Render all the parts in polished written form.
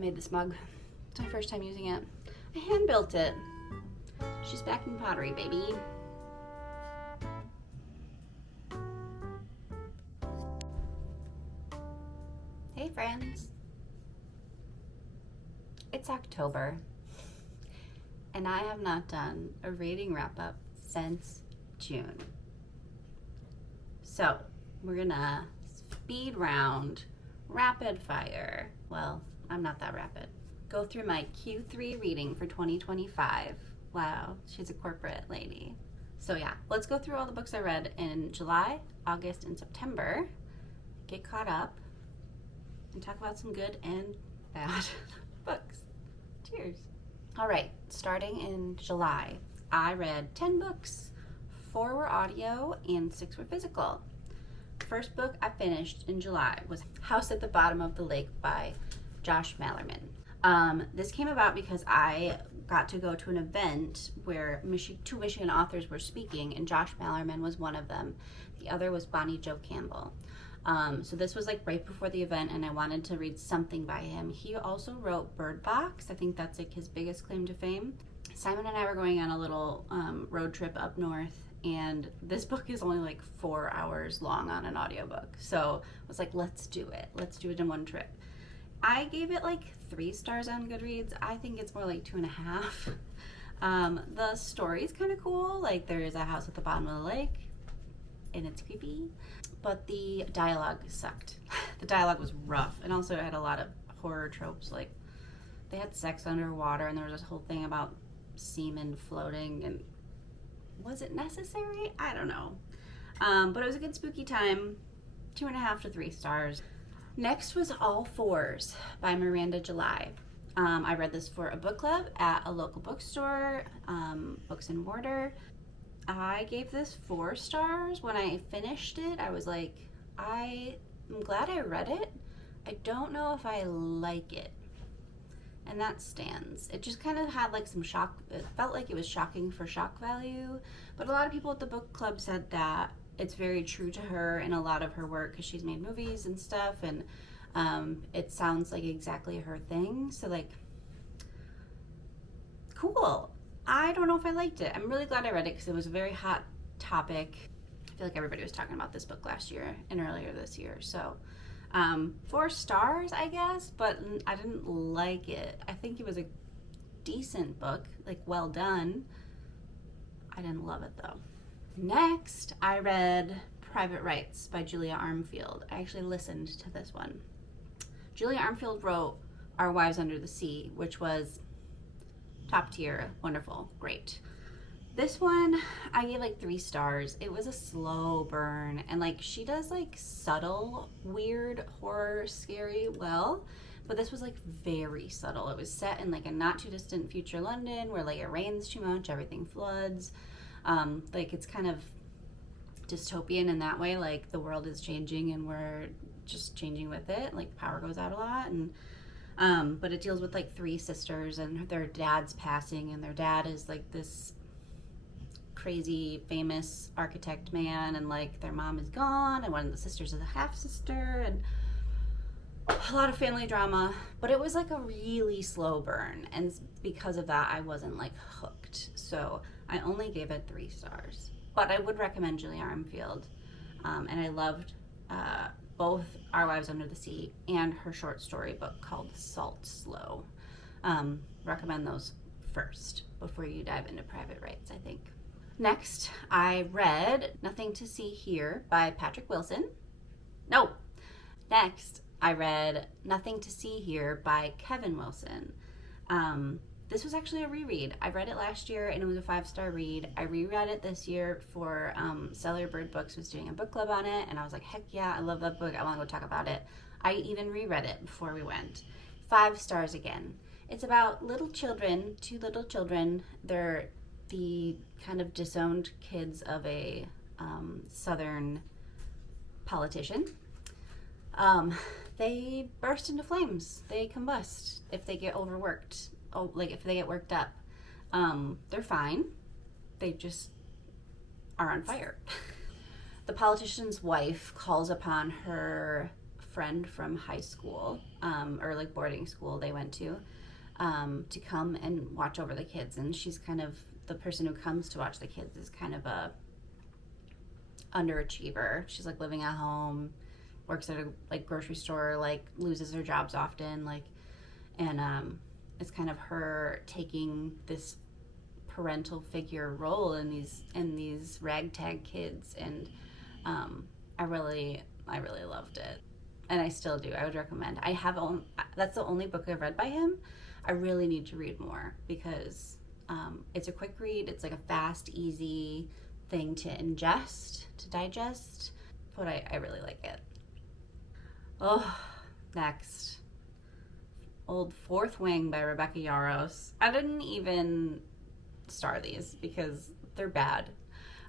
made this mug. It's my first time using it. I hand built it. She's back in pottery, baby. Hey friends. It's October, and I have not done a reading wrap-up since June. So we're gonna speed round, rapid fire. Well, I'm not that rapid. Go through my Q3 reading for 2025. Wow, she's a corporate lady. So yeah, let's go through all the books I read in July, August, and September. Get caught up and talk about some good and bad books. Cheers. All right, starting in July, I read 10 books. 4 were audio and 6 were physical. First book I finished in July was House at the Bottom of the Lake by Josh Malerman. This came about because I got to go to an event where 2 Michigan authors were speaking, and Josh Malerman was one of them. The other was Bonnie Jo Campbell. So this was like right before the event, and I wanted to read something by him. He also wrote Bird Box. I think that's like his biggest claim to fame. Simon and I were going on a little road trip up north, and this book is only like 4 hours long on an audiobook. So I was like, let's do it. Let's do it in one trip. I gave it like 3 stars on Goodreads. I think it's more like 2.5. The story's kind of cool. Like there is a house at the bottom of the lake, and it's creepy. But the dialogue sucked. The dialogue was rough, and also it had a lot of horror tropes. Like they had sex underwater, and there was this whole thing about semen floating, and was it necessary? I don't know. But it was a good spooky time. 2.5 to 3 stars. Next was All Fours by Miranda July. I read this for a book club at a local bookstore, Books and Mortar. I gave this 4 stars. When I finished it, I was like, I'm glad I read it. I don't know if I like it. And that stands. It just kind of had like some shock. It felt like it was shocking for shock value. But a lot of people at the book club said that it's very true to her in a lot of her work because she's made movies and stuff. And it sounds like exactly her thing. So like, cool. I don't know if I liked it. I'm really glad I read it because it was a very hot topic. I feel like everybody was talking about this book last year and earlier this year. So 4 stars, I guess, but I didn't like it. I think it was a decent book, like well done. I didn't love it though. Next, I read Private Rights by Julia Armfield. I actually listened to this one. Julia Armfield wrote Our Wives Under the Sea, which was top tier, wonderful, great. This one, I gave like 3 stars. It was a slow burn, and like she does like subtle, weird, horror, scary well, but this was like very subtle. It was set in like a not too distant future London where like it rains too much, everything floods. Like it's kind of dystopian in that way, like the world is changing and we're just changing with it. Like power goes out a lot, and but it deals with like 3 sisters and their dad's passing, and their dad is like this crazy famous architect man, and like their mom is gone, and one of the sisters is a half sister, and a lot of family drama. But it was like a really slow burn, and because of that I wasn't like hooked, so I only gave it 3 stars. But I would recommend Julia Armfield, and I loved both Our Wives Under the Sea and her short story book called Salt Slow. Recommend those first before you dive into Private Rights, I think. Next, I read Nothing to See Here by Patrick Wilson. Next, I read Nothing to See Here by Kevin Wilson. This was actually a reread. I read it last year and it was a 5-star read. I reread it this year for Cellar Bird Books was doing a book club on it, and I was like, heck yeah, I love that book. I want to go talk about it. I even reread it before we went. 5 stars again. It's about little children, 2 little children. They're the kind of disowned kids of a southern politician. They burst into flames. They combust if they get overworked. Like if they get worked up. They're fine. They just are on fire. The politician's wife calls upon her friend from high school, or like boarding school they went to come and watch over the kids. And she's kind of the person who comes to watch the kids is kind of a underachiever. She's like living at home, works at a like grocery store, like loses her jobs often, like, and it's kind of her taking this parental figure role in these ragtag kids. And I really loved it, and I still do. I would recommend. That's the only book I've read by him. I really need to read more because it's a quick read. It's like a fast, easy thing to ingest, to digest, but I really like it. Oh, next. Old Fourth Wing by Rebecca Yarros. I didn't even star these because they're bad.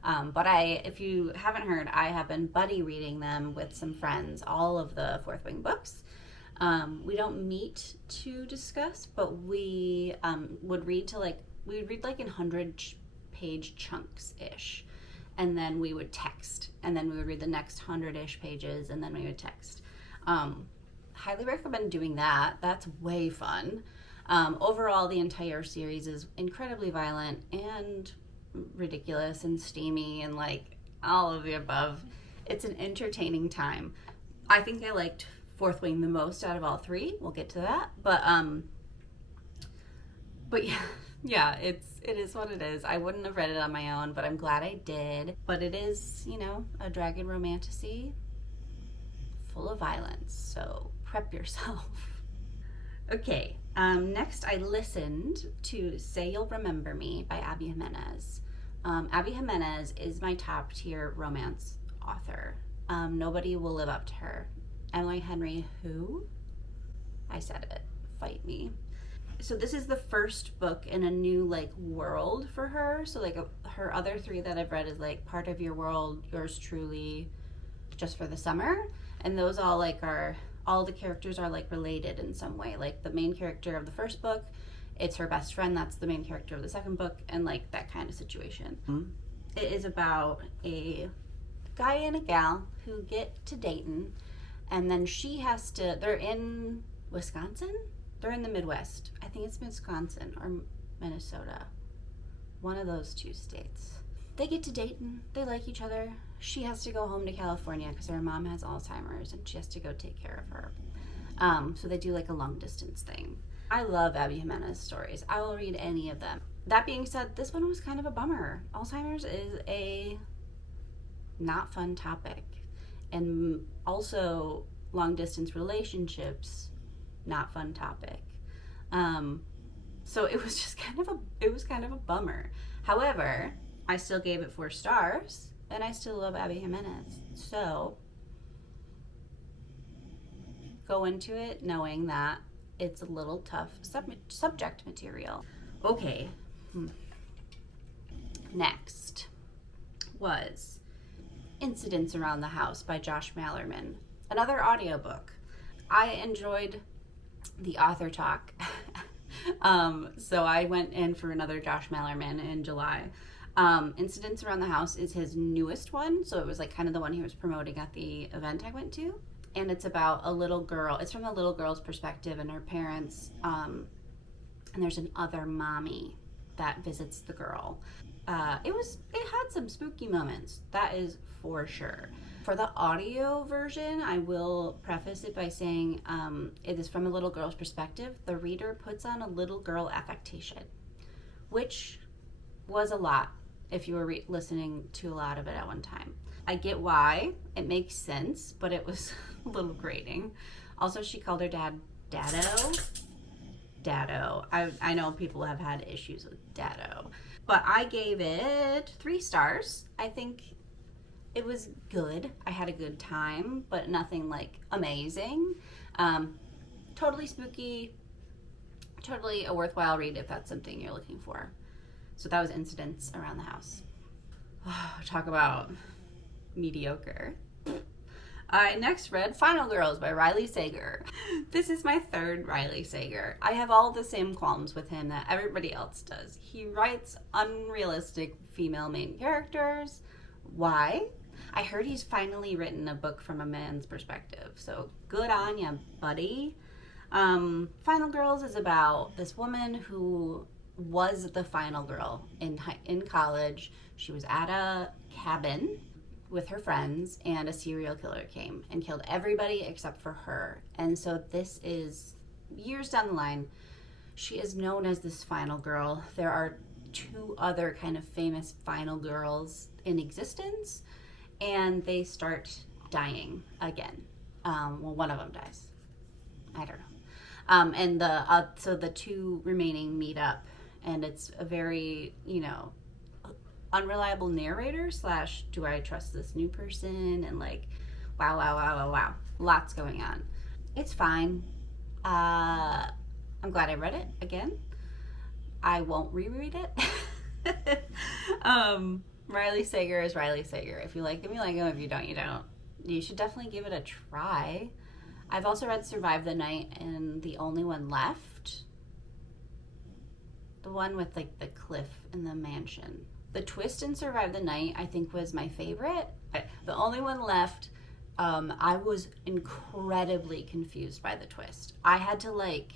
But if you haven't heard, I have been buddy reading them with some friends, all of the Fourth Wing books. We don't meet to discuss, but we would read like in 100-page chunks-ish. And then we would text. And then we would read the next 100-ish pages, and then we would text. Highly recommend doing that. That's way fun. Overall, the entire series is incredibly violent and ridiculous and steamy and like all of the above. It's an entertaining time. I think I liked Fourth Wing the most out of all three. We'll get to that. But yeah, it is what it is. I wouldn't have read it on my own, but I'm glad I did. But it is, a dragon romantasy full of violence, so prep yourself. Okay, next I listened to Say You'll Remember Me by Abby Jimenez. Abby Jimenez is my top tier romance author. Nobody will live up to her. Emily Henry, who? I said it. Fight me. So this is the first book in a new world for her. So her other three that I've read is Part of Your World, Yours Truly, Just for the Summer, and those all all the characters are related in some way. The main character of the first book, it's her best friend that's the main character of the second book, and that kind of situation. It is about a guy and a gal who get to Dayton, and then they're in Wisconsin. They're in the Midwest. I think it's Wisconsin or Minnesota. One of those two states. They get to Dayton. They like each other. She has to go home to California because her mom has Alzheimer's and she has to go take care of her. So they do a long distance thing. I love Abby Jimenez stories. I will read any of them. That being said, this one was kind of a bummer. Alzheimer's is a not fun topic. And also long distance relationships, not fun topic. So it was just kind of a bummer. However, I still gave it 4 stars, and I still love Abby Jimenez. So go into it knowing that it's a little tough subject material. Okay. Next was Incidents Around the House by Josh Malerman, another audiobook. I enjoyed the author talk. So I went in for another Josh Malerman in July. Incidents Around the House is his newest one, so it was kind of the one he was promoting at the event I went to. And it's about a little girl. It's from a little girl's perspective and her parents. And there's an other mommy that visits the girl. It had some spooky moments, that is for sure. For the audio version, I will preface it by saying it is from a little girl's perspective. The reader puts on a little girl affectation, which was a lot if you were listening to a lot of it at one time. I get why. It makes sense, but it was a little grating. Also, she called her dad Dado. I know people have had issues with Dado, but I gave it 3 stars. I think it was good. I had a good time, but nothing amazing. Totally spooky, totally a worthwhile read if that's something you're looking for. So that was Incidents Around the House. Talk about mediocre. I next read Final Girls by Riley Sager. This is my 3rd Riley Sager. I have all the same qualms with him that everybody else does. He writes unrealistic female main characters. Why? I heard he's finally written a book from a man's perspective. So good on ya, buddy. Final Girls is about this woman who was the final girl in college. She was at a cabin with her friends, and a serial killer came and killed everybody except for her. And so this is years down the line. She is known as this final girl. There are two other kind of famous final girls in existence, and they start dying again. Well, one of them dies. I don't know. And so the two remaining meet up, and it's a very, unreliable narrator / do I trust this new person, and like, wow, lots going on. It's fine. I'm glad I read it again. I won't reread it. Riley Sager is Riley Sager. If you like him, you like him. If you don't, you don't. You should definitely give it a try. I've also read Survive the Night and The Only One Left. The one with like the cliff and the mansion. The twist in Survive the Night, I think, was my favorite. The Only One Left, I was incredibly confused by the twist. I had to like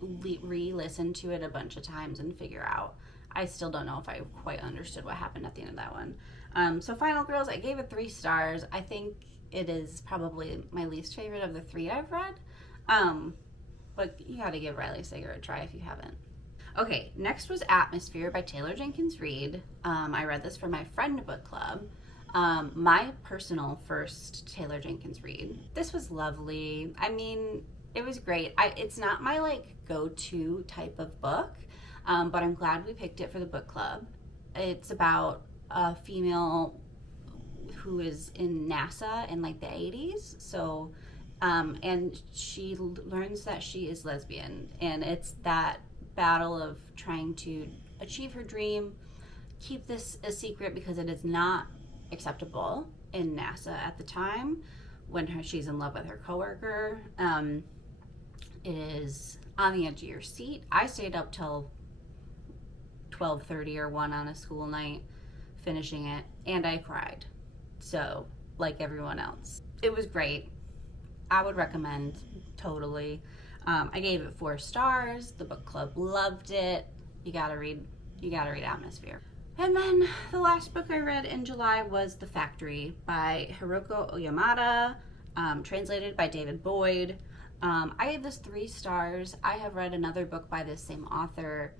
re-listen to it a bunch of times and figure out. I still don't know if I quite understood what happened at the end of that one. So Final Girls, I gave it 3 stars. I think it is probably my least favorite of the 3 I've read. But you gotta give Riley Sager a try if you haven't. Okay, next was Atmosphere by Taylor Jenkins Reid. I read this for my friend book club. My personal first Taylor Jenkins Reid. This was lovely. I mean, it was great. It's not my like go-to type of book, but I'm glad we picked it for the book club. It's about a female who is in NASA in like the 80s. So, and she learns that she is lesbian, and it's that battle of trying to achieve her dream, keep this a secret because it is not acceptable in NASA at the time when she's in love with her coworker. It is on the edge of your seat. I stayed up till 12:30 or 1 on a school night finishing it, and I cried. So, like everyone else. It was great. I would recommend, totally. I gave it 4 stars. The book club loved it. You gotta read Atmosphere. And then the last book I read in July was The Factory by Hiroko Oyamada, translated by David Boyd. I gave this 3 stars. I have read another book by this same author.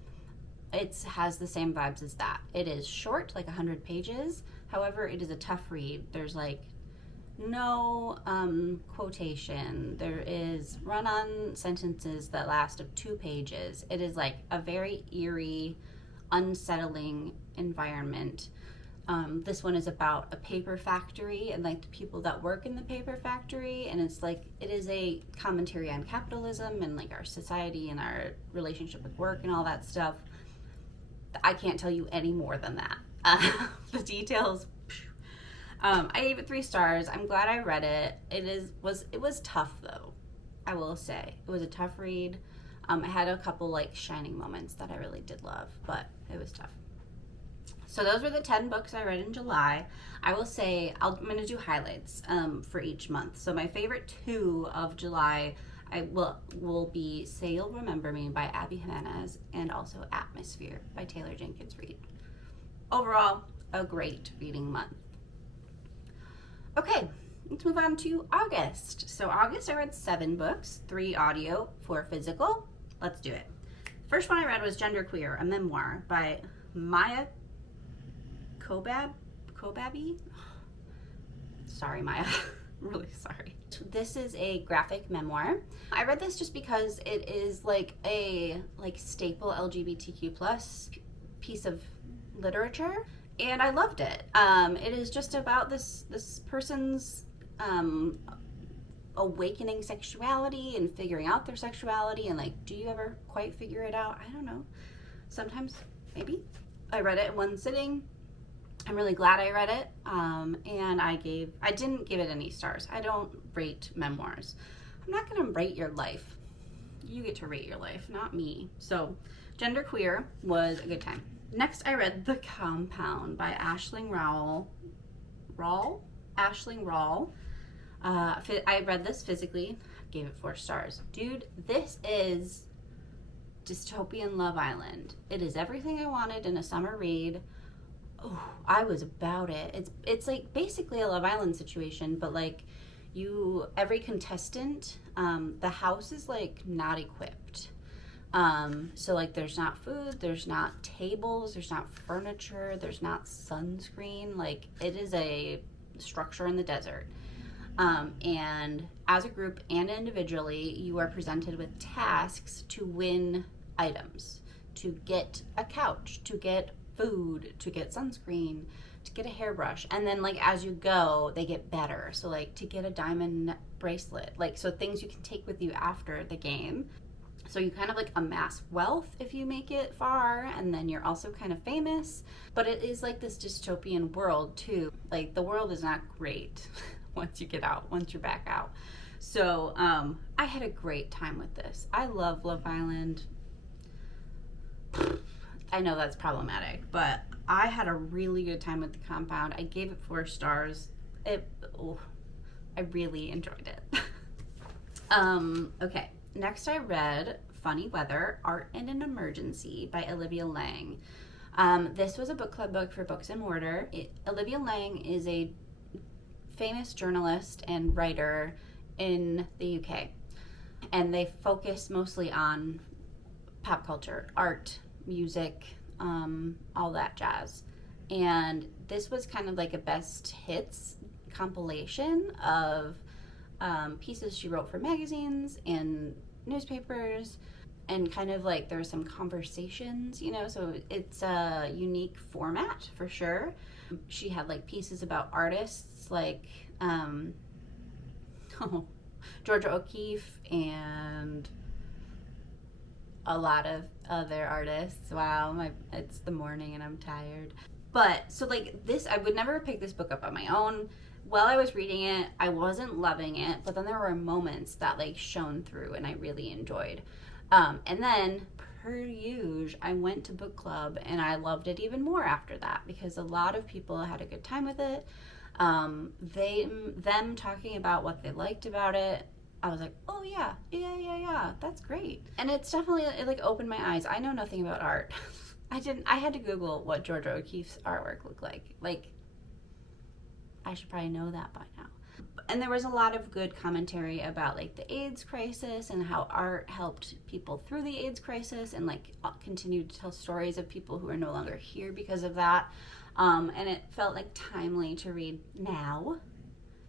It has the same vibes as that. It is short, like 100 pages. However, it is a tough read. There's like no quotation. There is run-on sentences that last of 2 pages. It is like a very eerie, unsettling environment. This one is about a paper factory and like the people that work in the paper factory, and it's like it is a commentary on capitalism and like our society and our relationship with work and all that stuff. I can't tell you any more than that. The details. I gave it 3 stars. I'm glad I read it. It was tough though. I will say it was a tough read. I had a couple like shining moments that I really did love, but it was tough. So those were the 10 books I read in July. I will say I'm going to do highlights for each month. So my favorite 2 of July will be Say You'll Remember Me by Abby Jimenez and also Atmosphere by Taylor Jenkins Reid. Overall, a great reading month. Okay, let's move on to August. So August I read 7 books, 3 audio, 4 physical. Let's do it. First one I read was Genderqueer, a memoir by Maya Kobabe? Sorry, Maya. I'm really sorry. This is a graphic memoir. I read this just because it is like a staple LGBTQ plus piece of literature, and I loved it. It is just about this person's awakening sexuality and figuring out their sexuality, and like, do you ever quite figure it out? I don't know. Sometimes, maybe. I read it in one sitting. I'm really glad I read it, and I didn't give it any stars. I don't rate memoirs. I'm not going to rate your life. You get to rate your life, not me. So, Genderqueer was a good time. Next, I read The Compound by Aisling Rawle, Aisling Rawle. I read this physically, gave it 4 stars. Dude, this is dystopian Love Island. It is everything I wanted in a summer read. Oh, I was about it. It's like basically a Love Island situation, but like every contestant, the house is like not equipped. So like there's not food, there's not tables, there's not furniture, there's not sunscreen. Like it is a structure in the desert. And as a group and individually, you are presented with tasks to win items, to get a couch, to get food, to get sunscreen, to get a hairbrush. And then like as you go, they get better. So like to get a diamond bracelet, like so things you can take with you after the game. So you kind of like amass wealth if you make it far, and then you're also kind of famous. But it is like this dystopian world too. Like the world is not great once you get out, once you're back out. So I had a great time with this. I love Love Island. I know that's problematic, but I had a really good time with The Compound. I gave it 4 stars. I really enjoyed it. Okay, next I read Funny Weather, Art in an Emergency by Olivia Laing. This was a book club book for Books in Order. Olivia Laing is a famous journalist and writer in the UK, and they focus mostly on pop culture, art, music, all that jazz. And this was kind of like a best hits compilation of pieces she wrote for magazines and newspapers, and kind of like there's some conversations, you know, so it's a unique format for sure. She had like pieces about artists like Georgia O'Keeffe and a lot of other artists. Wow, it's the morning and I'm tired. But so like this, I would never pick this book up on my own. While I was reading it, I wasn't loving it, but then there were moments that like shone through and I really enjoyed. And then per usual, I went to book club and I loved it even more after that because a lot of people had a good time with it. Them talking about what they liked about it, I was like, oh yeah, that's great. And it's definitely, it like opened my eyes. I know nothing about art. I had to Google what Georgia O'Keeffe's artwork looked like. Like, I should probably know that by now. And there was a lot of good commentary about like the AIDS crisis and how art helped people through the AIDS crisis and like continued to tell stories of people who are no longer here because of that. And it felt like timely to read now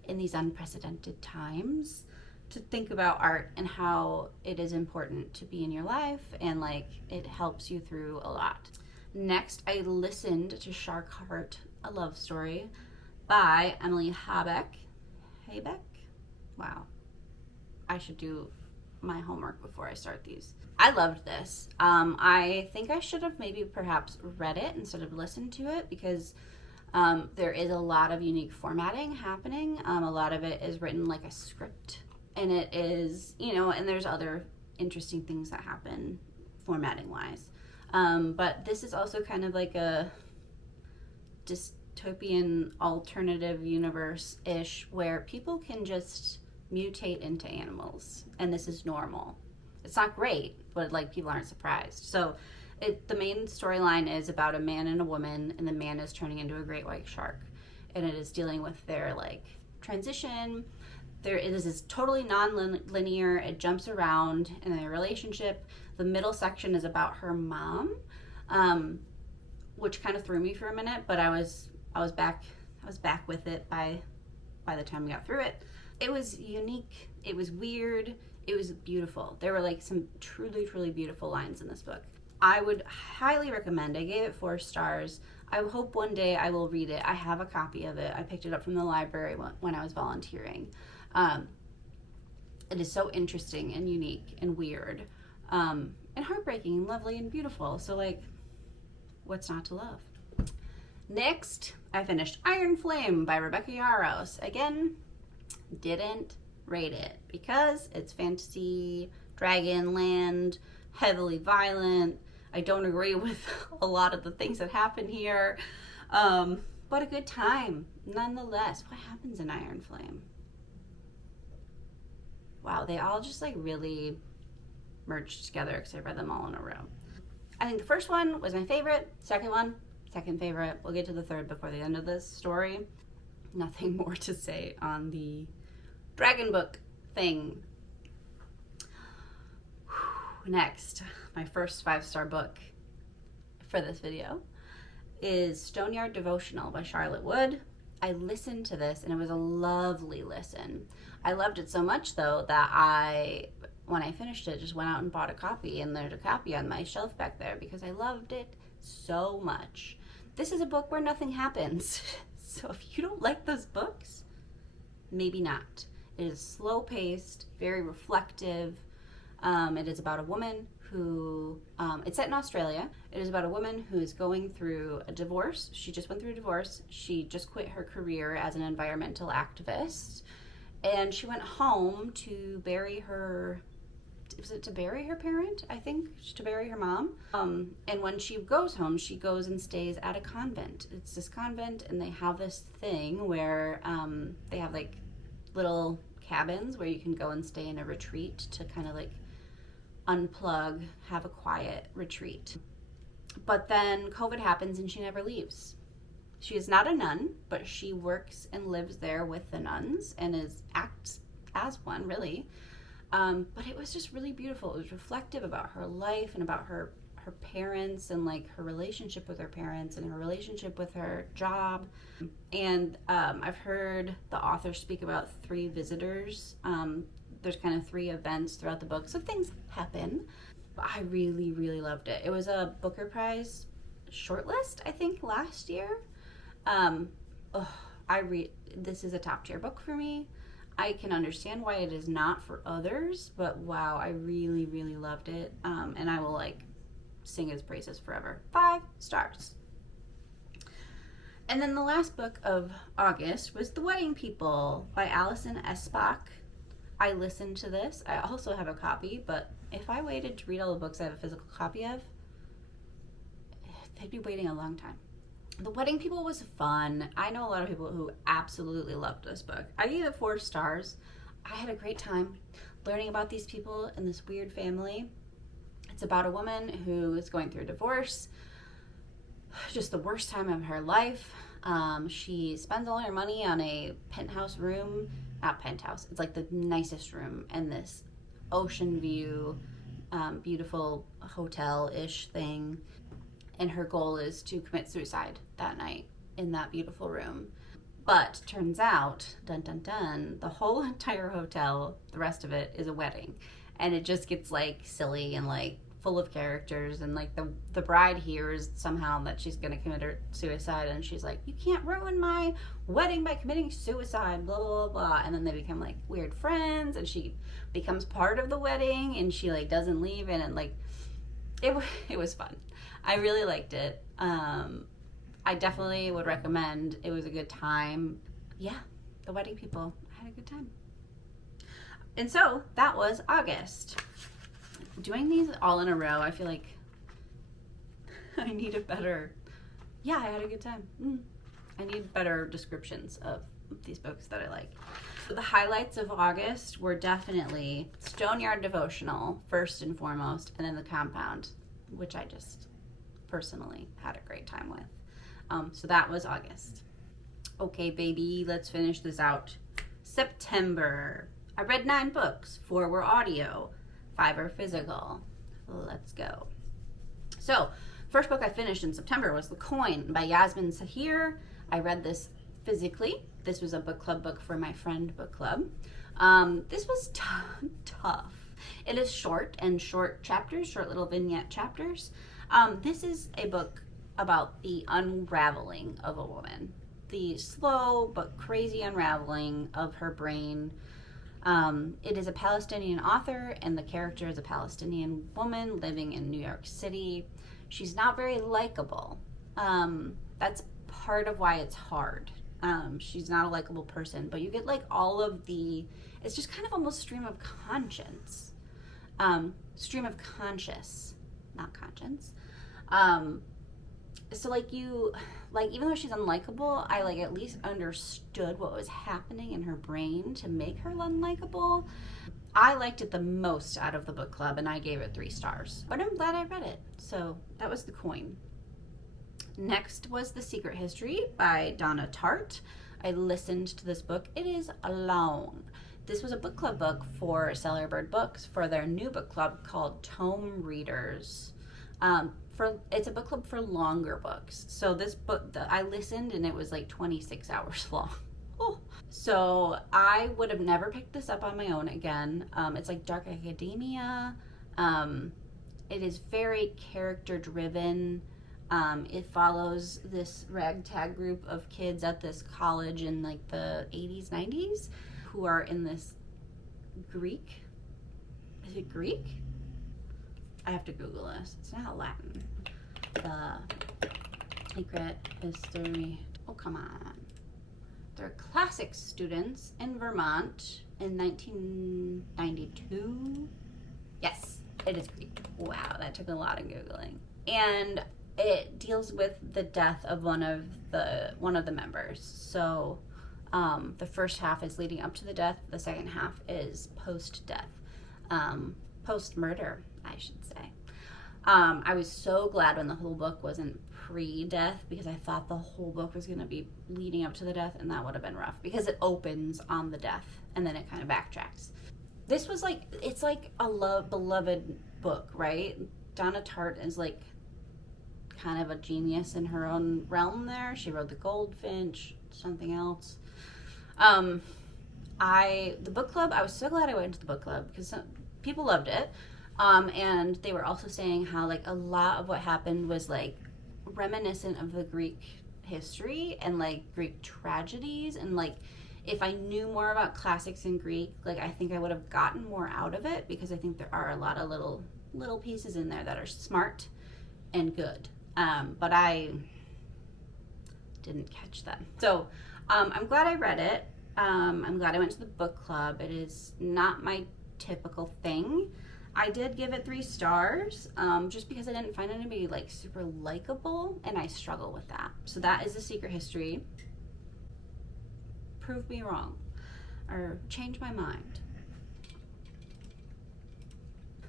in these unprecedented times, to think about art and how it is important to be in your life and like it helps you through a lot. Next, I listened to Shark Heart, a love story by Emily Habeck. Wow. I should do my homework before I start these. I loved this. I think I should have maybe perhaps read it instead of listened to it because there is a lot of unique formatting happening. A lot of it is written like a script, and it is, you know, and there's other interesting things that happen formatting wise. But this is also kind of like a dystopian alternative universe-ish where people can just mutate into animals, and this is normal. It's not great, but like people aren't surprised. So the main storyline is about a man and a woman, and the man is turning into a great white shark, and it is dealing with their like transition. It is totally non-linear. It jumps around in their relationship. The middle section is about her mom, which kind of threw me for a minute, but I was back with it by the time we got through it. It was unique. It was weird. It was beautiful. There were like some truly, truly beautiful lines in this book. I would highly recommend. I gave it 4 stars. I hope one day I will read it. I have a copy of it. I picked it up from the library when I was volunteering. It is so interesting and unique and weird, and heartbreaking and lovely and beautiful. So like, what's not to love? Next, I finished Iron Flame by Rebecca Yarros. Again, didn't rate it because it's fantasy, dragon land, heavily violent. I don't agree with a lot of the things that happen here. but a good time nonetheless. What happens in Iron Flame? Wow, they all just like really merged together because I read them all in a row. I think the first one was my favorite. Second favorite. We'll get to the third before the end of this story. Nothing more to say on the dragon book thing. Next, my first 5-star book for this video is Stoneyard Devotional by Charlotte Wood. I listened to this and it was a lovely listen. I loved it so much though that when I finished it, just went out and bought a copy, and there's a copy on my shelf back there because I loved it so much. This is a book where nothing happens. So if you don't like those books, maybe not. It is slow paced, very reflective. It is about a woman who, it's set in Australia. It is about a woman who is going through a divorce. She just went through a divorce. She just quit her career as an environmental activist. And she went home to bury her, was it to bury her parent? I think, to bury her mom. And when she goes home, she goes and stays at a convent. It's this convent, and they have this thing where they have like little cabins where you can go and stay in a retreat to kind of like unplug, have a quiet retreat. But then COVID happens and she never leaves. She is not a nun, but she works and lives there with the nuns and acts as one, really. But it was just really beautiful. It was reflective about her life and about her parents and like her relationship with her parents and her relationship with her job. And I've heard the author speak about 3 visitors. There's kind of 3 events throughout the book, so things happen. But I really, really loved it. It was a Booker Prize shortlist, I think, last year. This is a top tier book for me. I can understand why it is not for others, but wow, I really, really loved it. And I will like sing his praises forever. 5 stars. And then the last book of August was The Wedding People by Alison Espach. I listened to this. I also have a copy, but if I waited to read all the books I have a physical copy of, they'd be waiting a long time. The Wedding People was fun. I know a lot of people who absolutely loved this book. I gave it 4 stars. I had a great time learning about these people and this weird family. It's about a woman who is going through a divorce. Just the worst time of her life. She spends all her money on a penthouse room. Not penthouse. It's like the nicest room in this ocean view, beautiful hotel-ish thing. And her goal is to commit suicide that night in that beautiful room. But turns out, dun dun dun, the whole entire hotel, the rest of it, is a wedding. And it just gets like silly and like full of characters. And like the bride hears somehow that she's going to commit her suicide. And she's like, you can't ruin my wedding by committing suicide, blah, blah, blah, blah. And then they become like weird friends. And she becomes part of the wedding. And she like doesn't leave. And like, it was fun. I really liked it. I definitely would recommend. It was a good time. Yeah, The Wedding People. I had a good time. And so that was August. Doing these all in a row, I feel like I need a better, I had a good time. I need better descriptions of these books that I like. So the highlights of August were definitely Stoneyard Devotional, first and foremost, and then The Compound, which I just personally had a great time with. So that was August. Okay, baby, let's finish this out. September. I read 9 books. 4 were audio, 5 are physical. Let's go. So, first book I finished in September was The Coin by Yasmin Sahir. I read this physically. This was a book club book for my friend book club. This was tough. It is short chapters, short little vignette chapters. This is a book about the unraveling of a woman. The slow but crazy unraveling of her brain. It is a Palestinian author, and the character is a Palestinian woman living in New York City. She's not very likable. That's part of why it's hard. She's not a likable person, but you get like all of it's just kind of almost stream of conscience. Stream of conscious, not conscience. so like even though she's unlikable, I like at least understood what was happening in her brain to make her unlikable. I liked it the most out of the book club, and I gave it 3 stars. But I'm glad I read it. So that was The Coin. Next was The Secret History by Donna Tartt. I listened to this book. It is long. This was a book club book for Celerbird Books for their new book club called Tome Readers. It's a book club for longer books. So this book, I listened, and it was like 26 hours long. Oh. So I would have never picked this up on my own again. It's like dark academia. It is very character driven. It follows this ragtag group of kids at this college in like the 80s, 90s who are in this Greek. Is it Greek? I have to Google this. It's not Latin. The Secret History. Oh, come on. They're classics students in Vermont in 1992. Yes, it is Greek. Wow, that took a lot of Googling. And it deals with the death of one of the members. So the first half is leading up to the death. The second half is post-death. Post-murder, I should say. I was so glad when the whole book wasn't pre-death, because I thought the whole book was going to be leading up to the death, and that would have been rough because it opens on the death and then it kind of backtracks. This was like, it's like a beloved book, right? Donna Tartt is like kind of a genius in her own realm there. She wrote The Goldfinch, something else. The book club, I was so glad I went to the book club because people loved it. And they were also saying how like a lot of what happened was like reminiscent of the Greek history and like Greek tragedies, and like if I knew more about classics in Greek, like I think I would have gotten more out of it, because I think there are a lot of little pieces in there that are smart and good, but I didn't catch them. So I'm glad I read it. I'm glad I went to the book club. It is not my typical thing. I did give it 3 stars, just because I didn't find anybody like super likable, and I struggle with that. So that is The Secret History. Prove me wrong, or change my mind.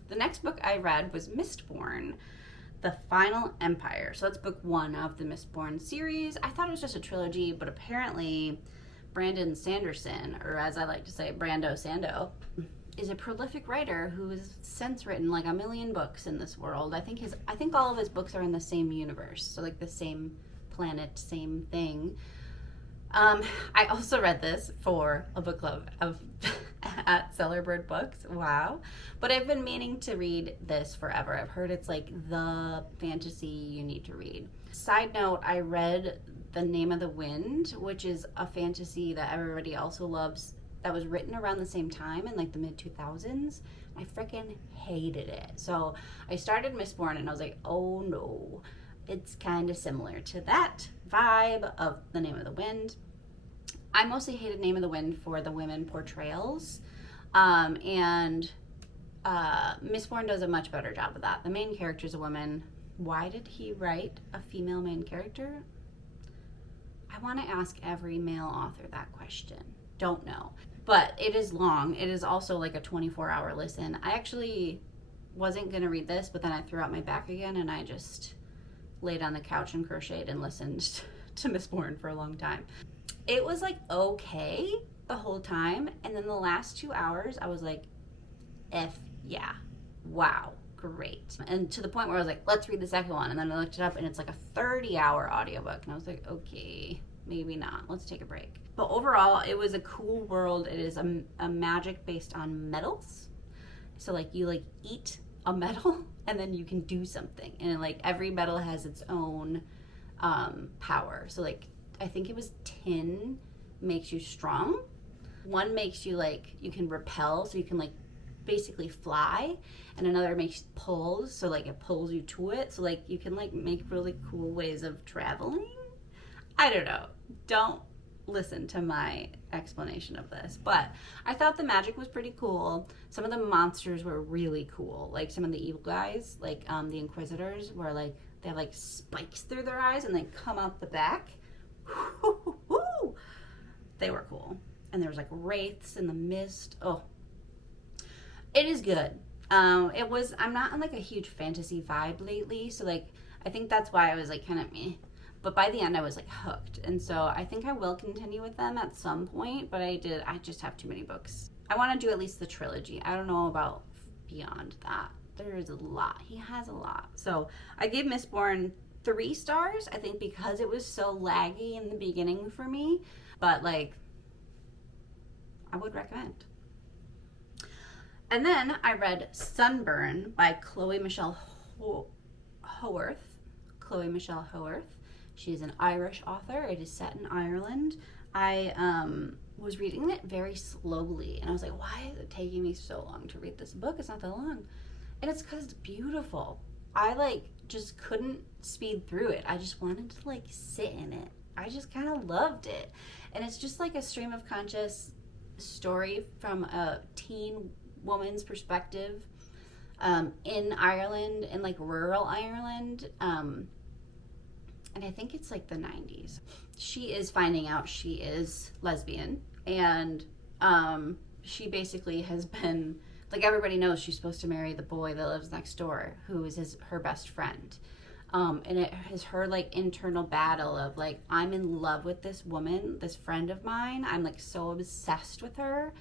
The next book I read was Mistborn, The Final Empire. So that's book 1 of the Mistborn series. I thought it was just a trilogy, but apparently Brandon Sanderson, or as I like to say, Brando Sando, is a prolific writer who has since written like a million books in this world. I think all of his books are in the same universe, so like the same planet, same thing. I also read this for a book club at Celerbird Books. Wow. But I've been meaning to read this forever. I've heard it's like the fantasy you need to read. Side note, I read The Name of the Wind, which is a fantasy that everybody also loves, that was written around the same time in like the mid-2000s. I freaking hated it. So I started Mistborn and I was like, oh no, it's kind of similar to that vibe of The Name of the Wind. I mostly hated Name of the Wind for the women portrayals. And Mistborn does a much better job of that. The main character is a woman. Why did he write a female main character? I want to ask every male author that question. Don't know. But it is long. It is also like a 24-hour listen. I actually wasn't going to read this, but then I threw out my back again, and I just laid on the couch and crocheted and listened to Mistborn for a long time. It was like okay the whole time, and then the last 2 hours, I was like, F yeah. Wow. Great. And to the point where I was like, let's read the second one. And then I looked it up, and it's like a 30-hour audiobook. And I was like, okay, maybe not. Let's take a break. But overall, it was a cool world. It is a magic based on metals. So like you like eat a metal and then you can do something. And like every metal has its own power. So like I think it was tin makes you strong. One makes you like, you can repel, so you can like basically fly. And another makes pulls, so like it pulls you to it. So like you can like make really cool ways of traveling. I don't know. Don't listen to my explanation of this. But I thought the magic was pretty cool. Some of the monsters were really cool. Like some of the evil guys, like the Inquisitors, were like, they have like spikes through their eyes and they come out the back. They were cool. And there was like wraiths in the mist. Oh, it is good. I'm not on like a huge fantasy vibe lately, so like I think that's why I was like kind of meh. But by the end I was like hooked. And so I think I will continue with them at some point, but I just have too many books. I want to do at least the trilogy. I don't know about beyond that. There is a lot. He has a lot. So I gave Mistborn 3 stars, I think, because it was so laggy in the beginning for me. But like, I would recommend. And then I read Sunburn by Chloe Michelle Haworth. Chloe Michelle Haworth. She's an Irish author. It is set in Ireland. I was reading it very slowly, and I was like, why is it taking me so long to read this book? It's not that long. And it's because it's beautiful. I like just couldn't speed through it. I just wanted to like sit in it. I just kind of loved it. And it's just like a stream of conscious story from a teen woman's perspective in Ireland, in like rural Ireland. And I think it's like the 90s. She is finding out she is lesbian, and she basically has been, like, everybody knows she's supposed to marry the boy that lives next door, who is her best friend. And it is her like internal battle of like, I'm in love with this woman, this friend of mine. I'm like so obsessed with her.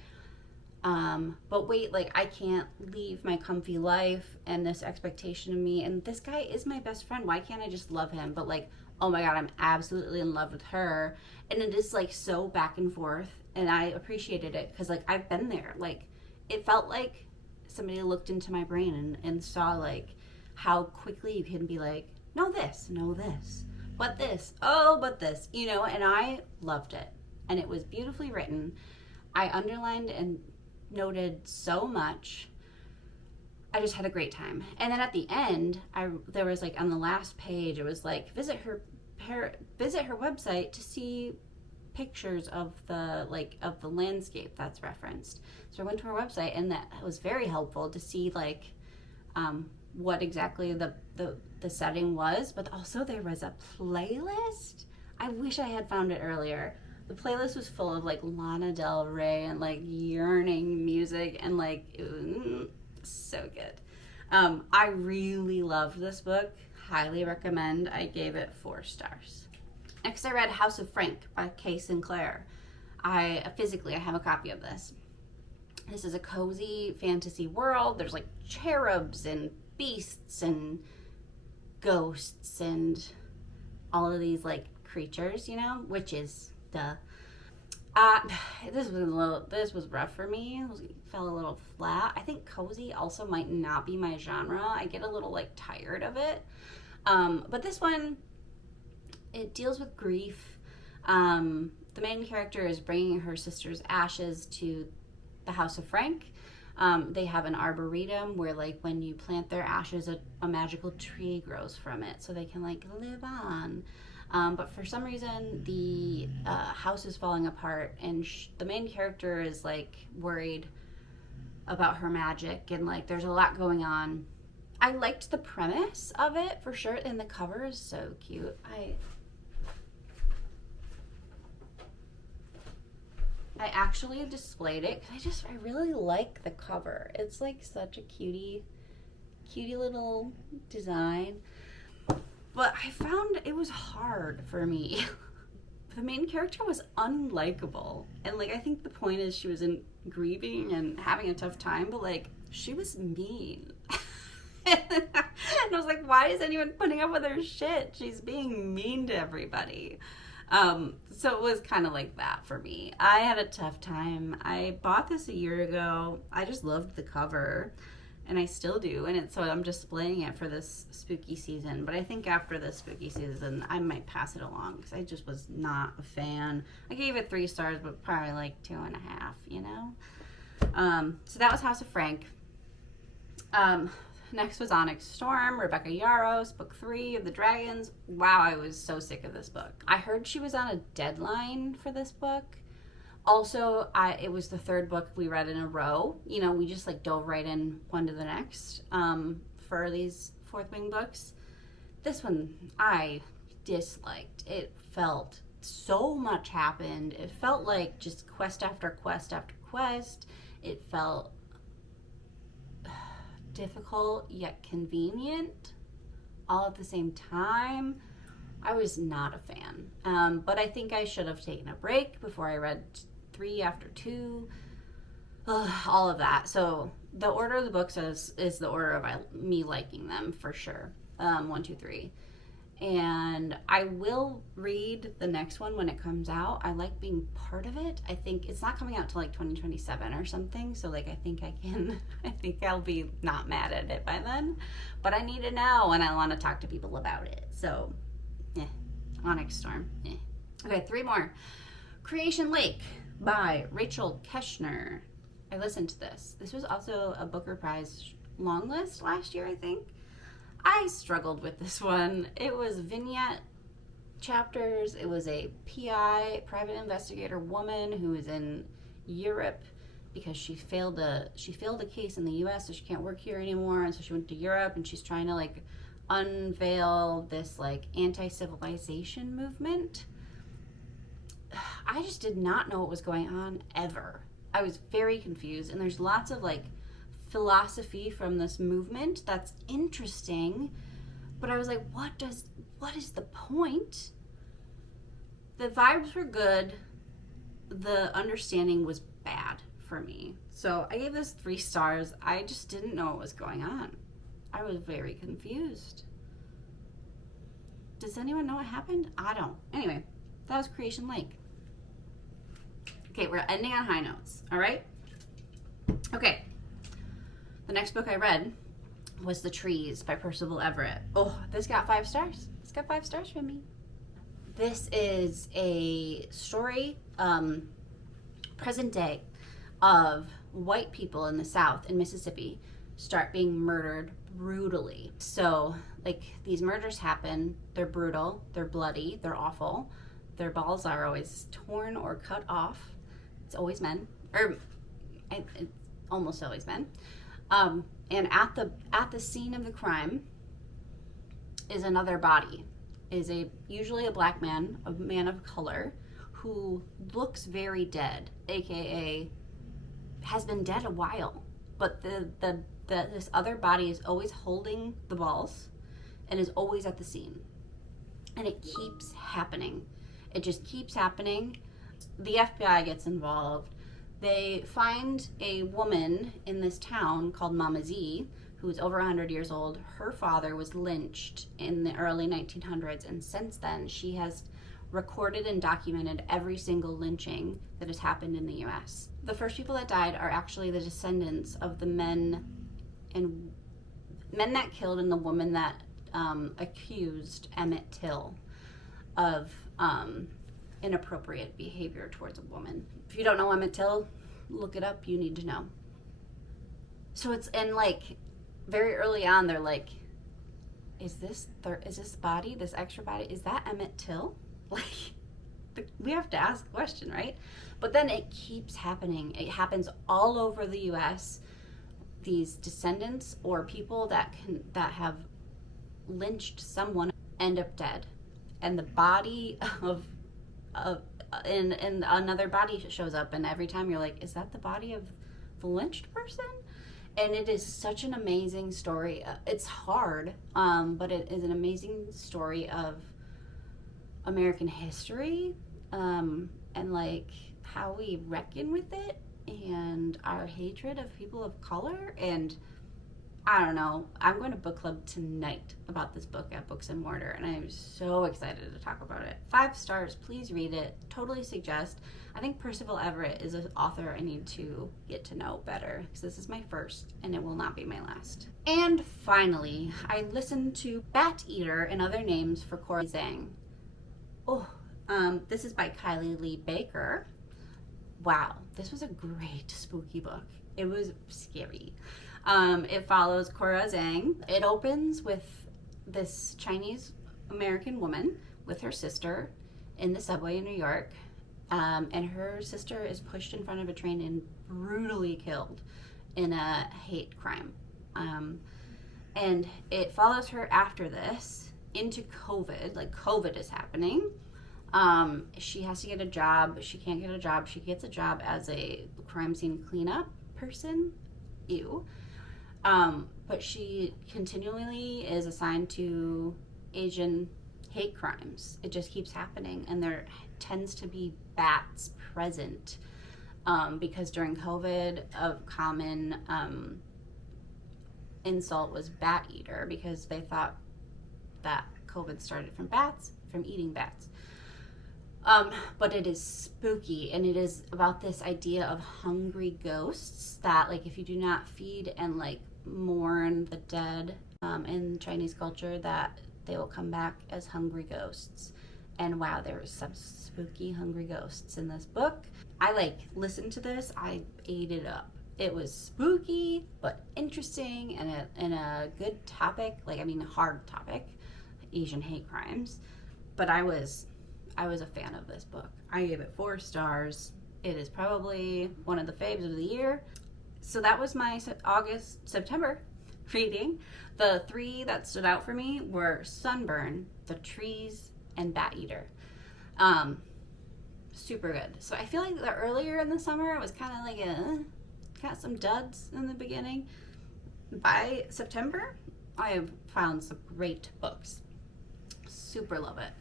But wait, like I can't leave my comfy life and this expectation of me. And this guy is my best friend. Why can't I just love him? But like, oh my God, I'm absolutely in love with her. And it is like so back and forth. And I appreciated it because like I've been there. Like it felt like somebody looked into my brain and saw like how quickly you can be like, no this, but this, oh, but this, you know, and I loved it. And it was beautifully written. I underlined and noted so much. I just had a great time. And then at the end, there was like on the last page, it was like visit her website to see pictures of the landscape that's referenced. So I went to her website, and that was very helpful to see like what exactly the setting was, but also there was a playlist. I wish I had found it earlier. The playlist was full of like Lana Del Rey and like yearning music, and like it was so good. I really loved this book. Highly recommend. I gave it 4 stars. Next, I read House of Frank by Kay Sinclair. I have a copy of this. This is a cozy fantasy world. There's like cherubs and beasts and ghosts and all of these like creatures, you know, witches. Duh. This was rough for me. It fell a little flat. I think cozy also might not be my genre. I get a little like tired of it. But this one, it deals with grief. The main character is bringing her sister's ashes to the House of Frank. They have an arboretum where like when you plant their ashes, a magical tree grows from it, so they can like live on. But for some reason, the house is falling apart, and the main character is like worried about her magic, and like there's a lot going on. I liked the premise of it for sure, and the cover is so cute. I actually displayed it because I really like the cover. It's like such a cutie little design. But I found it was hard for me. The main character was unlikable. And like I think the point is she was grieving and having a tough time, but like she was mean. And I was like, why is anyone putting up with her shit? She's being mean to everybody. So it was kind of like that for me. I had a tough time. I bought this a year ago. I just loved the cover, and I still do. And so I'm displaying it for this spooky season. But I think after this spooky season, I might pass it along because I just was not a fan. I gave it 3 stars, but probably like 2.5, you know? So that was House of Frank. Next was Onyx Storm, Rebecca Yarros, book 3 of the Dragons. Wow, I was so sick of this book. I heard she was on a deadline for this book. Also, it was the third book we read in a row. You know, we just like dove right in one to the next for these Fourth Wing books. This one I disliked. It felt so much happened. It felt like just quest after quest after quest. It felt difficult yet convenient all at the same time. I was not a fan. But I think I should have taken a break before I read 3 after 2. All of that. So the order of the books is the order of me liking them for sure. 1, 2, 3. And I will read the next one when it comes out. I like being part of it. I think it's not coming out till like 2027 or something. So like I think I'll be not mad at it by then. But I need to know and I want to talk to people about it. So Onyx Storm. Okay, 3 more. Creation Lake by Rachel Keschner. I listened to this. This was also a Booker Prize long list last year, I think. I struggled with this one. It was vignette chapters. It was a PI, private investigator woman who is in Europe because she failed a case in the US, so she can't work here anymore, and so she went to Europe and she's trying to like unveil this like anti-civilization movement. I just did not know what was going on ever. I was very confused, and there's lots of like philosophy from this movement that's interesting, but I was like, what is the point? The vibes were good, the understanding was bad for me. So I gave this 3 stars. I just didn't know what was going on. I was very confused. Does anyone know what happened? I don't. Anyway, that was Creation Lake. Okay, we're ending on high notes, all right? Okay. The next book I read was The Trees by Percival Everett. Oh, this got 5 stars. It's got 5 stars from me. This is a story, present day, of white people in the South, in Mississippi, start being murdered brutally. So, like, these murders happen. They're brutal. They're bloody. They're awful. Their balls are always torn or cut off. It's always men. It's almost always men. And at the scene of the crime is another body. Is usually a black man, a man of color, who looks very dead, aka has been dead a while. But this other body is always holding the balls and is always at the scene. And it keeps happening. It just keeps happening. The FBI gets involved. They find a woman in this town called Mama Z, who is over 100 years old. Her father was lynched in the early 1900s, and since then she has recorded and documented every single lynching that has happened in the U.S. The first people that died are actually the descendants of the men that killed and the woman that accused Emmett Till of inappropriate behavior towards a woman. If you don't know Emmett Till, look it up. You need to know. So it's, and like very early on, they're like, is this body, this extra body, is that Emmett Till? Like, we have to ask the question, right? But then it keeps happening. It happens all over the U.S. These descendants or people that have lynched someone end up dead, and the body of and another body shows up, and every time you're like, is that the body of the lynched person? And it is such an amazing story. It's hard, but it is an amazing story of American history, and like how we reckon with it and our hatred of people of color. And I don't know, I'm going to book club tonight about this book at Books and Mortar, and I'm so excited to talk about it. 5 stars, please read it. Totally suggest. I think Percival Everett is an author I need to get to know better, because this is my first and it will not be my last. And finally, I listened to Bat Eater and Other Names for Cory Zhang. This is by Kylie Lee Baker. Wow, this was a great spooky book. It was scary. It follows Cora Zhang. It opens with this Chinese American woman with her sister in the subway in New York. And her sister is pushed in front of a train and brutally killed in a hate crime. And it follows her after this into COVID. Like, COVID is happening. She has to get a job. She can't get a job. She gets a job as a crime scene cleanup person. Ew. But she continually is assigned to Asian hate crimes. It just keeps happening, and there tends to be bats present, because during COVID, a common insult was bat eater, because they thought that COVID started from bats, from eating bats. But it is spooky, and it is about this idea of hungry ghosts that, like, if you do not feed and, like, mourn the dead in Chinese culture, that they will come back as hungry ghosts. And wow, there was some spooky hungry ghosts in this book. I, like, listened to this, I ate it up. It was spooky, but interesting, and a good topic, like, I mean, a hard topic, Asian hate crimes. But I was a fan of this book. I gave it 4 stars. It is probably one of the faves of the year. So that was my September reading. The 3 that stood out for me were Sunburn, The Trees, and Bat Eater. Super good. So I feel like the earlier in the summer it was kind of like got some duds in the beginning. By September, I have found some great books. Super love it.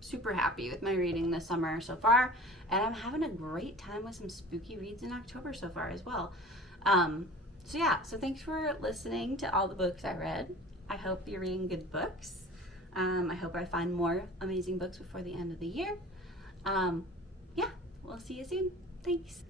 Super happy with my reading this summer so far, and I'm having a great time with some spooky reads in October so far as well. So thanks for listening to all the books I read. I hope you're reading good books. I hope I find more amazing books before the end of the year. We'll see you soon. Thanks.